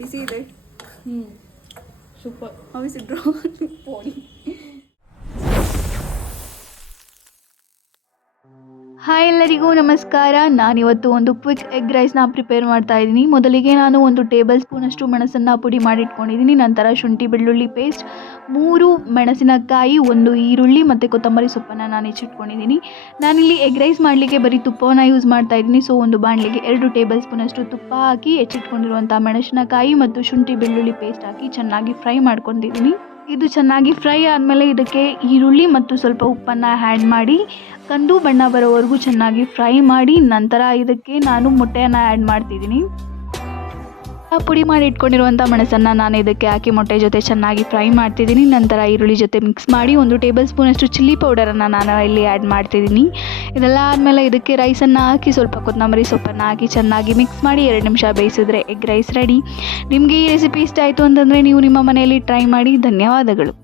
ಬಿಸಿ ಇದೆ. Super. How is it pony. Hi ಎಲ್ಲರಿಗೂ ನಮಸ್ಕಾರ. ನಾನಿವತ್ತು ಒಂದು ಕ್ವಿಕ್ ಎಗ್ ರೈಸ್ನ ಪ್ರಿಪೇರ್ ಮಾಡ್ತಾ ಇದ್ದೀನಿ. ಮೊದಲಿಗೆ ನಾನು 1 ಟೇಬಲ್ ಸ್ಪೂನಷ್ಟು ಮೆಣಸನ್ನು ಪುಡಿ ಮಾಡಿಟ್ಕೊಂಡಿದ್ದೀನಿ. ನಂತರ ಶುಂಠಿ ಬೆಳ್ಳುಳ್ಳಿ ಪೇಸ್ಟ್, 3 ಮೆಣಸಿನಕಾಯಿ, 1 ಈರುಳ್ಳಿ ಮತ್ತು ಕೊತ್ತಂಬರಿ ಸೊಪ್ಪನ್ನು ನಾನು ಹೆಚ್ಚಿಟ್ಕೊಂಡಿದ್ದೀನಿ. ನಾನಿಲ್ಲಿ ಎಗ್ ರೈಸ್ ಮಾಡಲಿಕ್ಕೆ ಬರೀ ತುಪ್ಪವನ್ನು ಯೂಸ್ ಮಾಡ್ತಾ ಇದ್ದೀನಿ. ಸೊ ಒಂದು ಬಾಣಲಿಗೆ 2 ಟೇಬಲ್ ಸ್ಪೂನಷ್ಟು ತುಪ್ಪ ಹಾಕಿ ಹೆಚ್ಚಿಟ್ಕೊಂಡಿರುವಂಥ ಮೆಣಸಿನಕಾಯಿ ಮತ್ತು ಶುಂಠಿ ಬೆಳ್ಳುಳ್ಳಿ ಪೇಸ್ಟ್ ಹಾಕಿ ಚೆನ್ನಾಗಿ ಫ್ರೈ ಮಾಡ್ಕೊಂಡಿದ್ದೀನಿ. ಇದು ಚೆನ್ನಾಗಿ ಫ್ರೈ ಆದಮೇಲೆ ಇದಕ್ಕೆ ಈರುಳ್ಳಿ ಮತ್ತು ಸ್ವಲ್ಪ ಉಪ್ಪನ್ನು ಆ್ಯಡ್ ಮಾಡಿ ಕಂದು ಬಣ್ಣ ಬರೋವರೆಗೂ ಚೆನ್ನಾಗಿ ಫ್ರೈ ಮಾಡಿ ನಂತರ ಇದಕ್ಕೆ ನಾನು ಮೊಟ್ಟೆಯನ್ನು ಆ್ಯಡ್ ಮಾಡ್ತಿದ್ದೀನಿ. ಪುಡಿ ಮಾಡಿ ಇಟ್ಕೊಂಡಿರುವಂಥ ಮೆಣಸನ್ನು ನಾನು ಇದಕ್ಕೆ ಹಾಕಿ ಮೊಟ್ಟೆ ಜೊತೆ ಚೆನ್ನಾಗಿ ಫ್ರೈ ಮಾಡ್ತಿದ್ದೀನಿ. ನಂತರ ಈರುಳ್ಳಿ ಜೊತೆ ಮಿಕ್ಸ್ ಮಾಡಿ 1 ಟೇಬಲ್ ಸ್ಪೂನಷ್ಟು ಚಿಲ್ಲಿ ಪೌಡರನ್ನು ನಾನು ಇಲ್ಲಿ ಆ್ಯಡ್ ಮಾಡ್ತಿದ್ದೀನಿ. ಇದೆಲ್ಲ ಆದಮೇಲೆ ಇದಕ್ಕೆ ರೈಸನ್ನು ಹಾಕಿ ಸ್ವಲ್ಪ ಕೊತ್ತಂಬರಿ ಸೊಪ್ಪನ್ನು ಹಾಕಿ ಚೆನ್ನಾಗಿ ಮಿಕ್ಸ್ ಮಾಡಿ 2 ನಿಮಿಷ ಬೇಯಿಸಿದ್ರೆ ಎಗ್ ರೈಸ್ ರೆಡಿ. ನಿಮಗೆ ಈ ರೆಸಿಪಿ ಇಷ್ಟ ಆಯಿತು ಅಂತಂದರೆ ನೀವು ನಿಮ್ಮ ಮನೆಯಲ್ಲಿ ಟ್ರೈ ಮಾಡಿ. ಧನ್ಯವಾದಗಳು.